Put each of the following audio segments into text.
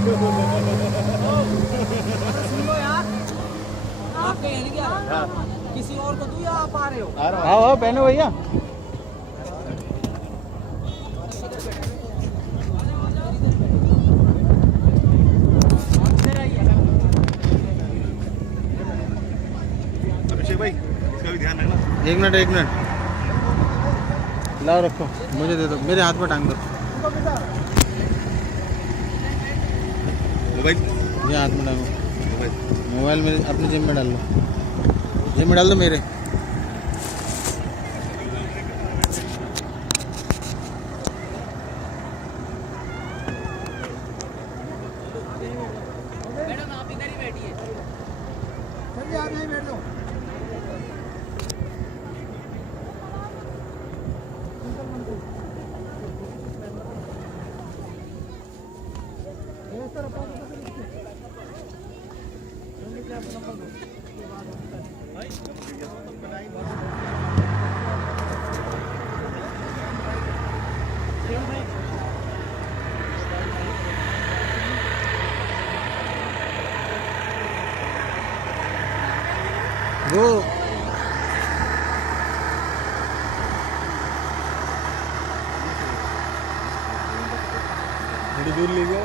सुनो यार, आपके यानी क्या किसी और को दूं या आप आ रहे हो? आओ पहनो भैया। अभिषेक भाई इसका भी ध्यान रखना। एक मिनट लाओ, रखो, मुझे दे दो, मेरे हाथ में टांग दो। मोबाइल ये हाथ में डालो, मोबाइल मेरे अपनी जेब में डाल लो, जेब में डाल दो मेरे। मैडम आप इधर ही बैठिए। चलिए आप यहीं बैठ जाओ। वो थोड़ी दूर ले गया।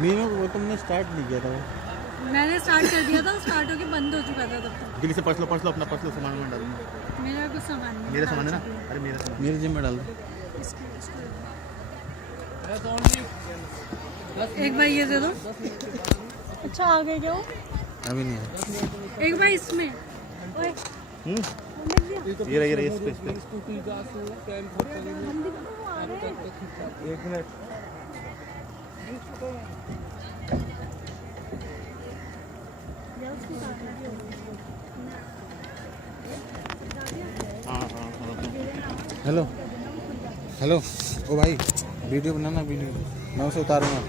मीनू वो तुमने स्टार्ट नहीं किया था। वो मैंने स्टार्ट कर दिया था, स्टार्ट होके बंद हो चुका था तब तक। दिल्ली से पर्स लो अपना पर्स लो, सामान में डाल दो। मेरा कुछ सामान नहीं। मेरा सामान है ना, अरे मेरा सामान मेरे जिम में डाल दो। एक बार ये दे दो। अच्छा आ गए क्या वो? अभी नहीं है। एक बार इसमें। ओए ये रही इस पे। एक मिनट। हेलो हेलो, ओ भाई वीडियो बनाना, वीडियो मैं उसे उतारूंगा,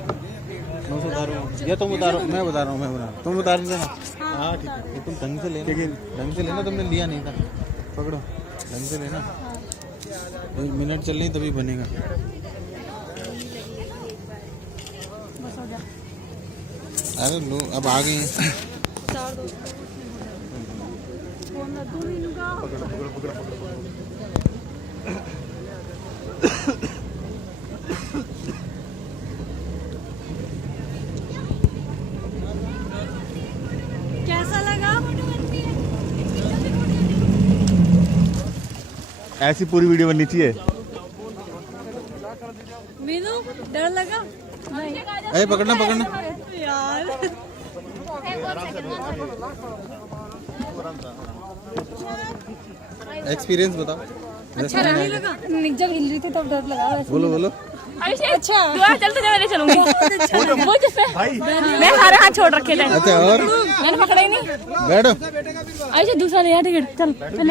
या तुम उतारो, मैं बता रहा हूँ, मैं बना, तुम उतार देना। हाँ ठीक है, तुम ढंग से लेना, ढंग से लेना, तुमने लिया नहीं था, पकड़ो ढंग से लेना। 1 मिनट चल रही तभी बनेगा। अरे लो अब आ गए हैं। कैसा लगा? ऐसी पूरी वीडियो बननी चाहिए। मीनू डर लगा? नहीं अरे पकड़ना यार। एक्सपीरियंस बताओ। अच्छा नहीं लगा? जब हिल रही थी तब डर लगा। बोलो। अच्छा चलते चले चलूंगी। वो जिससे मैं सारे हाथ छोड़ रखे थे। अच्छा और मैंने पकड़ा ही नहीं। बैठो। ऐसे दूसरा ले टिकट चल।